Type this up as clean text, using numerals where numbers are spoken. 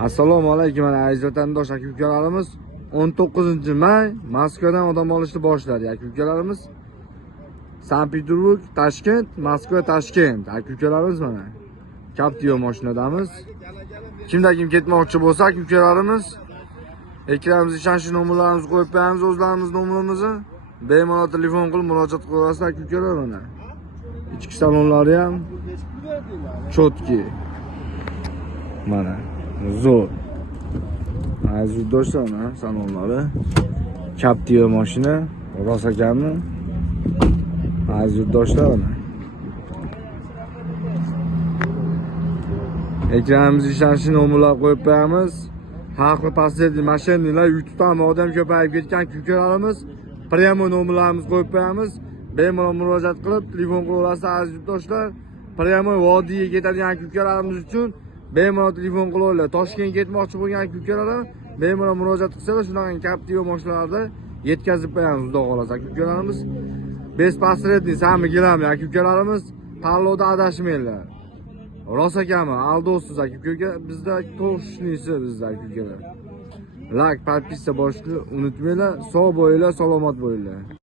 Assalomu alaykum aziz vatandosh aka-ukalarimiz. 19-may Moskvadan odam olishni boshladi aka-ukalarimiz. Sankt-Peterburg, Toshkent, Moskva, Toshkent aka-ukalarimiz mana. Captiva mashinadamiz. Kimda kim ketmoqchi bo'lsa aka-ukalarimiz, ekranimizga ishonch nomerlarimizni qo'yib qo'yamiz, o'zlarimiz nomerimizni. Bemalol telefon qilib murojaat qilasizlar aka-ukalar mana. Ichki salonlari ham chotki. Mana zo'r. Aziz do'stlar, salonlari Captiva mashina, rost ekanmi? Aziz do'stlar, ekranimizga ishonch nomerlar qo'yib qo'yamiz. Xalqni pasaydi mashinalar YouTube'dan odam ko'payib ketgan kukalarimiz, premo nomerlarimizni qo'yib qo'yamiz. Bemalol murojaat qilib telefon qilaverasiz aziz do'stlar. Premo vodiyga ketadigan kukalarimiz uchun bemalol telefon qilaverlar. Toshkentga ketmoqchi bo'lgan kukalar bemalol murojaat qilsalar, shunaqa Captiva mashinalarda yetkazib qo'yamiz, xudo xolasa kukalarimiz. Bespasretni sami kelamiz kukalarimiz. Tanlovda adashmanglar. Rost ekanmi? Aldosiz aka-uka, bizda to'g'rishnisi bizda aka-ukalar. Like, podpisa bosishni unutmanglar. Sog' bo'linglar, salomat bo'linglar.